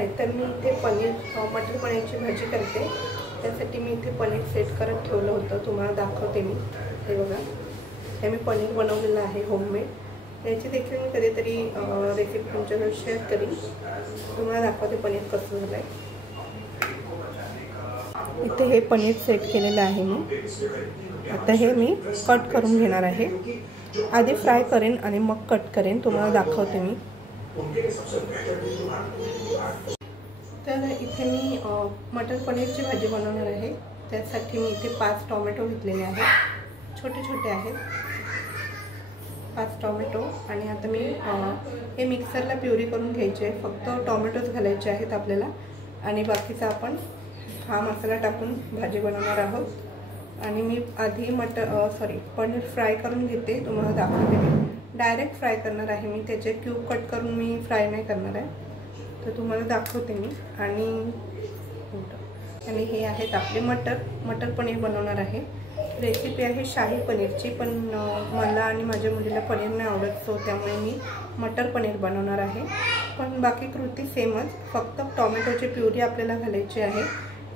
हाय, तर मी इथे मटर पनीरची भाजी करते। त्यासाठी मी इथे पनीर सेट करत ठेवलं होतं, तुम्हाला दाखवते मी। हे बघा, हे मी पनीर बनवलेलं आहे होममेड। याची देखील मी कधीतरी रेसिपी तुमच्यासोबत शेअर करीन, तुम्हाला दाखवते पनीर कसं झालं आहे। इथे हे पनीर सेट केलेलं आहे मी। आता हे मी कट करून घेणार आहे। आधी फ्राय करेन आणि मग कट करेन, तुम्हाला दाखवते मी। तर इथे मी मटर पनीरची भाजी बनवणार आहे। त्यासाठी मी इथे 5 टोमॅटो घेतलेले आहेत, छोटे छोटे आहेत 5 टोमॅटो। आणि आता मी हे मिक्सरला प्युरी करून घ्यायचे आहे। फक्त टोमॅटोज घालायचे आहेत आपल्याला, आणि बाकीचा आपण हा मसाला टाकून भाजी बनवणार आहोत। आणि मी आधी पनीर फ्राय करून घेते, तुम्हाला दाखवते मी। डायरेक्ट फ्राय करणार आहे मी, त्याचे क्यूब कट करून मी फ्राय नाही करणार आहे, तर तुम्हाला दाखवते मी। आणि हे आहेत आपले मटर पनीर बनवणार आहे। रेसिपी आहे शाही पनीरची, पण मला आणि माझ्या मुलीला पनीर नाही आवडत, सो त्यामुळे मी मटर पनीर बनवणार आहे। पण बाकी कृती सेमच, फक्त टोमॅटोची प्युरी आपल्याला घालायची आहे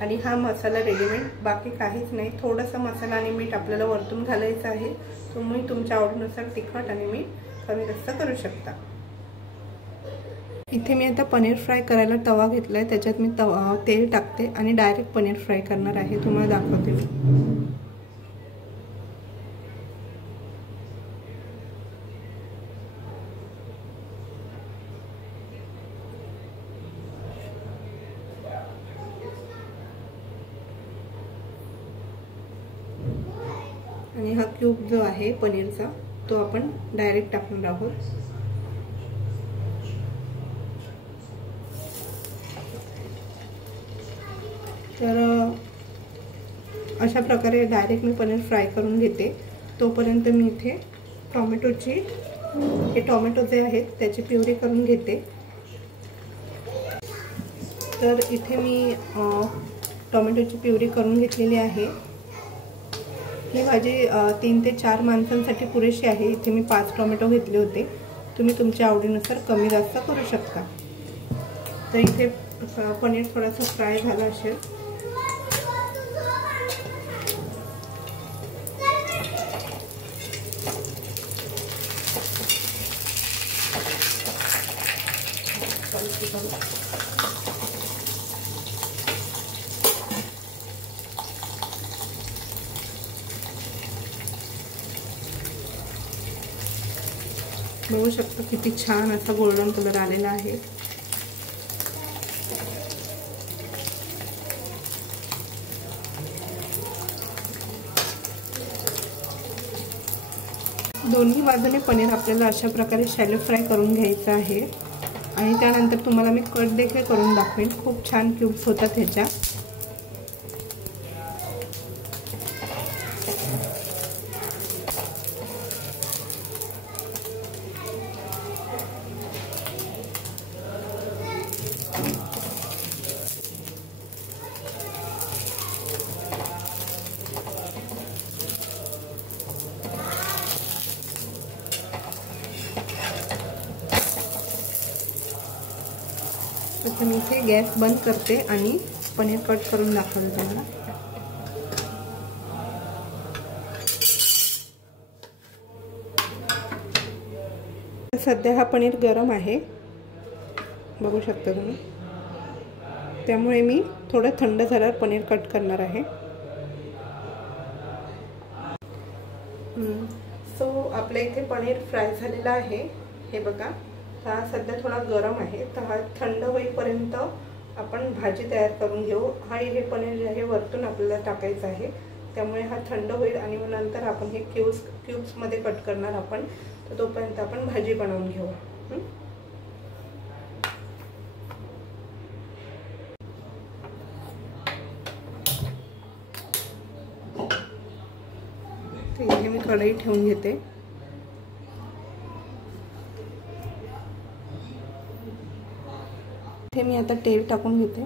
आणि हा मसाला रेडीमेड, बाकी काहीच नाही। थोडासा मसाला आणि मीठ आपल्याला वरतून घालायचं आहे। तुम्ही तुमच्या आवडीनुसार तिखट आणि मीठ कमी जास्त करू शकता। इथे मी आता पनीर फ्राय करायला तवा घेतला आहे, त्याच्यात मी तेल टाकते आणि डायरेक्ट पनीर फ्राय करणार आहे, तुम्हाला दाखवते मी। आणि हा क्यूब जो आहे पनीरचा, तो आपण डायरेक्ट टाकणार आहोत। तर अशा प्रकारे डायरेक्ट मी पनीर फ्राय करून घेते। तोपर्यंत मी इथे टोमॅटो जे आहेत त्याची प्युरी करून घेते। तर इथे मी टोमॅटोची प्युरी करून घेतलेली आहे। ही भाजी 3 ते 4 माणसांसाठी पुरेशी आहे। इथे मी 5 टोमॅटो घेतले होते, तुम्ही तुमच्या आवडीनुसार कमी जास्त करू शकता। तर इथे पनीर थोडासा फ्राय झाला असेल, बघू शकता किती छान असा गोल्डन कलर आलेला आहे। दोन्ही बाजूने पनीर आपल्याला अशा प्रकारे शॅलो फ्राय करून घ्यायचं आहे। आणि त्यानंतर तुम्हाला मी कट देखील करून दाखवेन, खूप छान क्यूब्स होतात ह्याच्या। तर मी इथे गॅस बंद करते आणि पनीर कट करून दाखवते तुम्हाला। सध्या हा पनीर गरम आहे, बघू शकता तुम्ही, त्यामुळे मी थोडं थंड झाल्यावर पनीर कट करणार आहे। सो आपल्या इथे पनीर फ्राय झालेला आहे, हे बघा। हा सध्या थोडा गरम आहे, तर हा थंड होईपर्यंत आपण भाजी तयार करून घेऊ। हे पनीर जे आहे वरतून आपल्याला टाकायचं आहे, त्यामुळे हा थंड होईल आणि मग नंतर आपण हे क्यूब्समध्ये कट करणार आपण, तर तोपर्यंत आपण भाजी बनवून घेऊ। तर इथे मी कढई ठेवून घेते। इथे मी आता तेल टाकून घेते।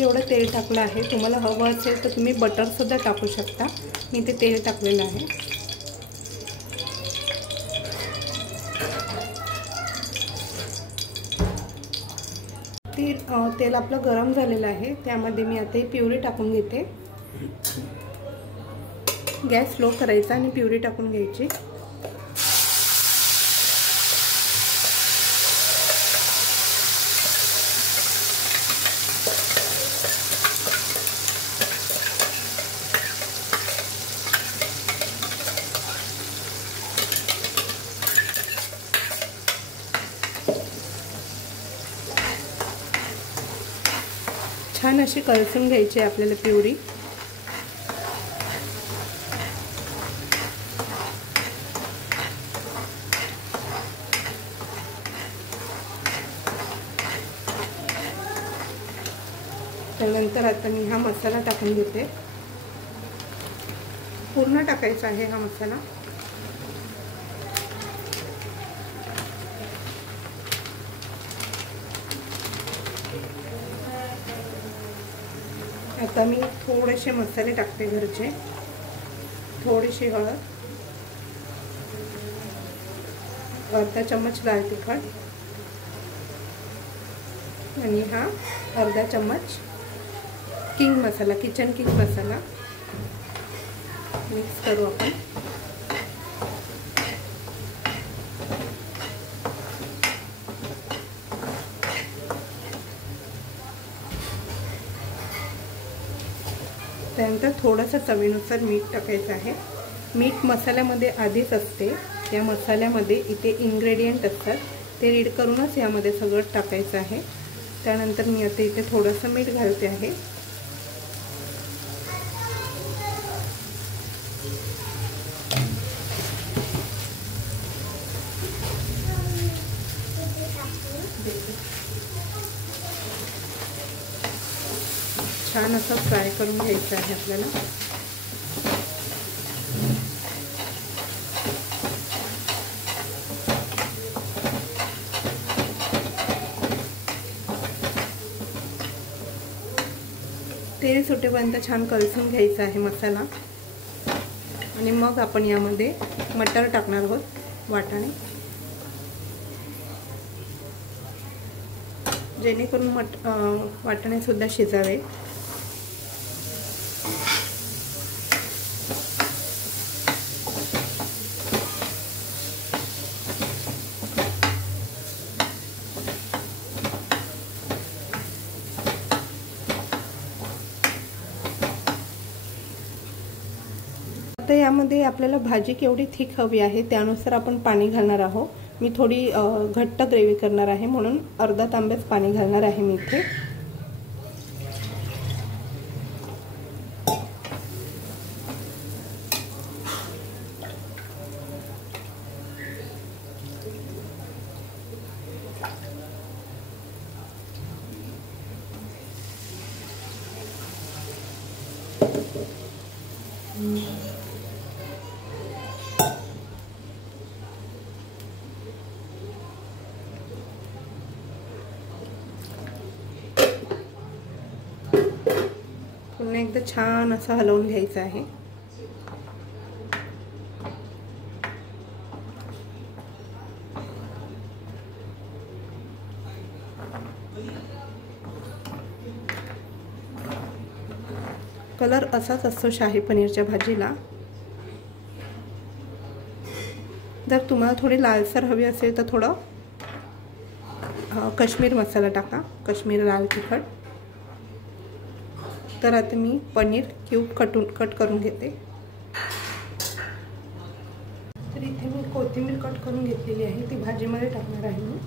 एवढं तेल टाकलं आहे. तुम्हाला हवं असेल तर तुम्ही बटरसुद्धा टाकू शकता. मी ते तेल टाकलेलं आहे. तेल आपलं गरम झालेलं आहे. त्यामध्ये मी आता ही प्युरी टाकून घेते. गॅस स्लो करायचा आणि प्युरी टाकून घ्यायची. छान अशी कलसून घ्यायची आपल्याला प्युरी. त्यानंतर आता मी हा मसाला टाकून घेते. पूर्ण टाकायचा आहे हा मसाला. आता मी थोडेसे मसाले टाकते घरचे. थोडीशी हळद, अर्धा चम्मच लाल तिखट आणि हा अर्धा चम्मच किंग मसाला, किचन किंग मसाला मिक्स करू आपण. त्यानंतर थोडंसं चवीनुसार मीठ टाकायचं आहे. मीठ मसाल्यामध्ये आधीच असते. या मसाल्यामध्ये इथे इन्ग्रेडियंट असतात, ते रीड करूनच यामध्ये सगळं टाकायचं आहे. त्यानंतर मी आता इथे थोडंसं मीठ घालते आहे. छान असं फ्राय करून घ्यायचं आहे आपल्याला. तेल सुटेपर्यंत छान कलसून घ्यायचा आहे मसाला. आणि मग आपण यामध्ये मटर टाकणार आहोत, वाटाणे, जेणेकरून वाटाणे सुद्धा शिजावे. आता यामध्ये आपल्याला भाजी केवढी थिक हवी आहे त्यानुसार आपण पाणी घालणार आहोत. मी थोडी घट्ट ग्रेव्ही करणार आहे, म्हणून अर्धा तांब्याच पाणी घालणार आहे मी इथे. पुन्हा एकदा छान असं हलवून घ्यायचं आहे. कलर असाच असतो शाही पनीरच्या भाजीला. जर तुम्हाला थोडी लालसर हवी असेल तर थोडं काश्मीर मसाला टाका, काश्मीर लाल तिखट. तर आता मी पनीर क्यूब कट करून घेते. तर इथे मी कोथिंबीर कट करून घेतलेली आहे, ती भाजीमध्ये टाकणार आहे मी.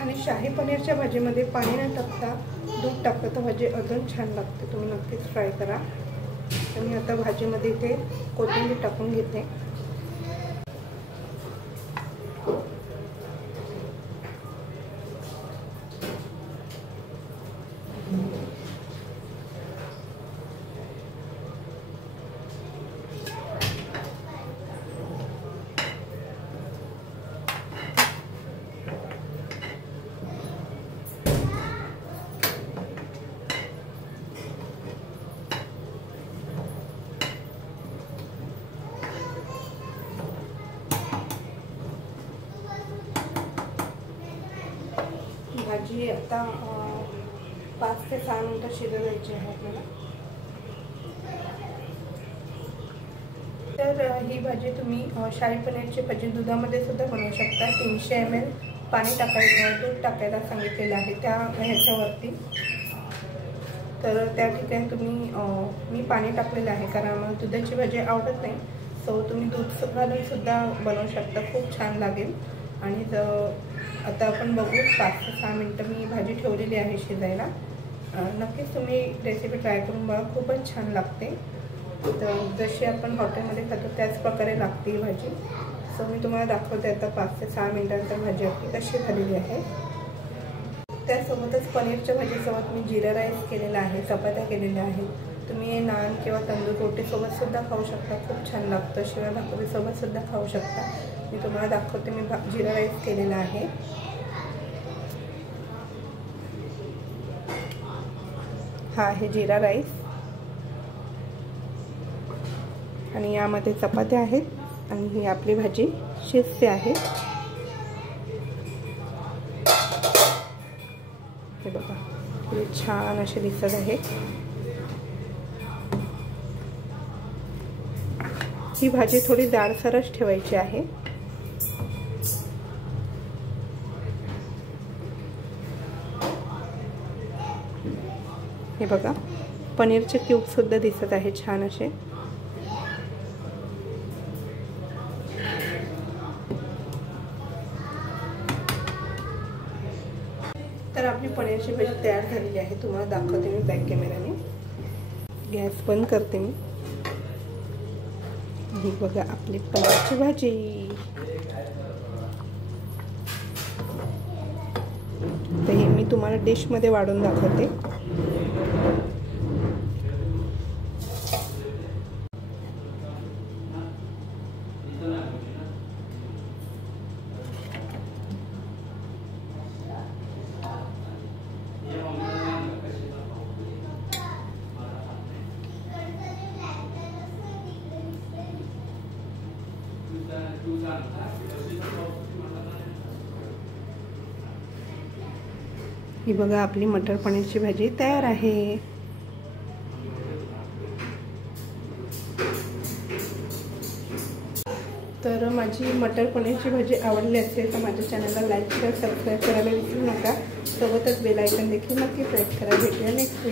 आणि शाही पनीरच्या भाजीमध्ये पाणी न टाकता दूध टाकतं तर भाजी अजून छान लागते. तुम्ही नक्कीच ट्राय करा. तर मी आता भाजीमध्ये इथे कोथिंबीर टाकून घेते. भाजी आता 5 ते 6 मिनिटं शिजवायची आहे आपल्याला। तर ही भाजी तुम्ही शाही पनीरची भाजी दुधामध्ये सुद्धा बनवू शकता। 300 ml पाणी टाकायचं, दूध टाकायला सांगितलेलं आहे त्या ह्याच्यावरती। तर त्या ठिकाणी तुम्ही मी पाणी टाकलेलं आहे कारण मला दुधाची भाजी आवडत नाही, सो तुम्ही दूध घालून सुद्धा बनवू शकता, खूप छान लागेल। आणि आता आपण बघू 5 ते 6 मिनिटं मी भाजी ठेवलेली आहे शिजायला। नक्कीच तुम्ही रेसिपी ट्राय करून बघा, खूपच छान लागते। तर जशी आपण हॉटेलमध्ये खातो त्याच प्रकारे लागते ही भाजी। सो मी तुम्हाला दाखवते आता 5 ते 6 मिनिटांनंतर भाजी आपली कशी झालेली आहे। त्यासोबतच पनीरच्या भाजीसोबत मी जिरा राईस केलेला आहे, चपात्या केलेल्या आहेत। तुम्ही नान किंवा तंदूर रोटीसोबत सुद्धा खाऊ शकता, खूप छान लागतं। शिवाय भाकरीसोबत सुद्धा खाऊ शकता। मी तुम्हाला दाखवते, मी जिरा राईस केलेला आहे। हा आहे जिरा राईस आणि यामध्ये चपात्या आहेत आणि ही आपली भाजी शिजते आहे। हे बघा, हे छान असे दिसत आहे। ही भाजी थोडी जाडसरच ठेवायची आहे। हे बघा, पनीरचे क्यूब सुद्धा दिसत आहे छान असे। तर आपली पनीरची भाजी तयार झालेली आहे, तुम्हाला दाखवते मी बॅक कॅमेराने। गॅस बंद करते मी। ही बघा आपली पनीरची भाजी। तर हे मी तुम्हाला डिशमध्ये वाढून दाखवते। ही बघा आपली मटर पनीरची भाजी तयार आहे। तर माझी मटर पनीरची भाजी आवडली असेल तर माझ्या चॅनलला लाईक करा, सबस्क्राईब करायला विसरू नका। सोबतच बेल आयकॉन देखील नक्की प्रेस करा। भेटूया नेक्स्ट